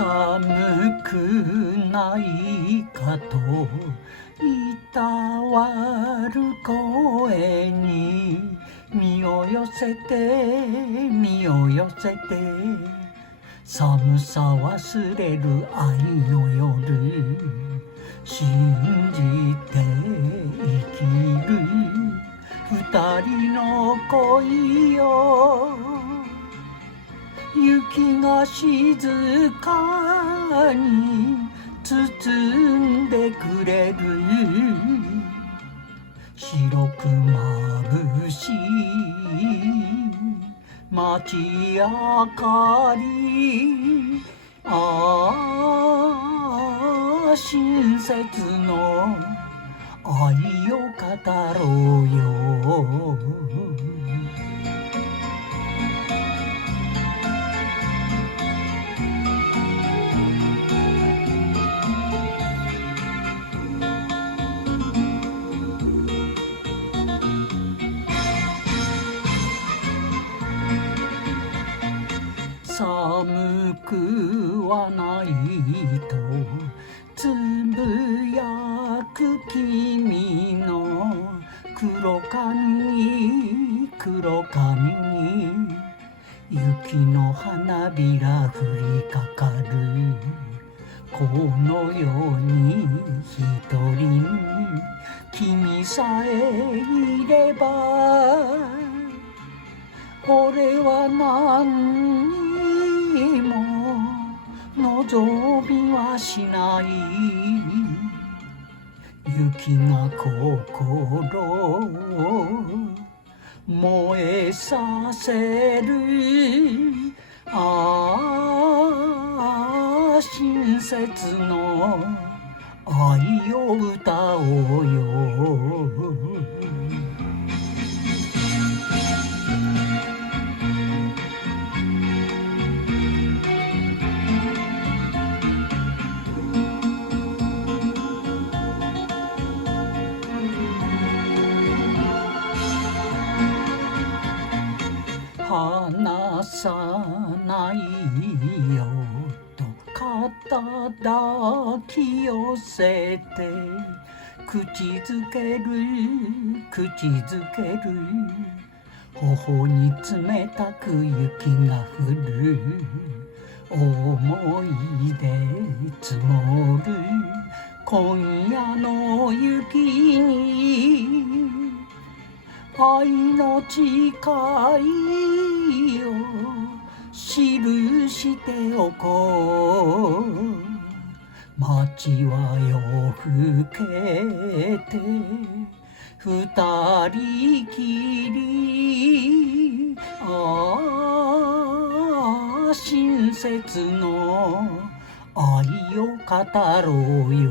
寒くないかといたわる声に身を寄せて身を寄せて寒さ忘れる愛の夜信じて生きる二人の恋よ雪が静かに包んでくれる白く眩しい街明かり親切の愛を語ろうよ寒くはないとつぶやく君の黒髪黒髪に雪の花びら降りかかるこの世に一人君さえいれば俺は何にも望みはしない雪が心を燃えさせる親切の愛を歌おうよ離さないよと肩抱き寄せて口づける頬に冷たく雪が降る思い出積もる今夜の雪に愛の誓いを記しておこう街は夜更けて二人きり親切の愛を語ろうよ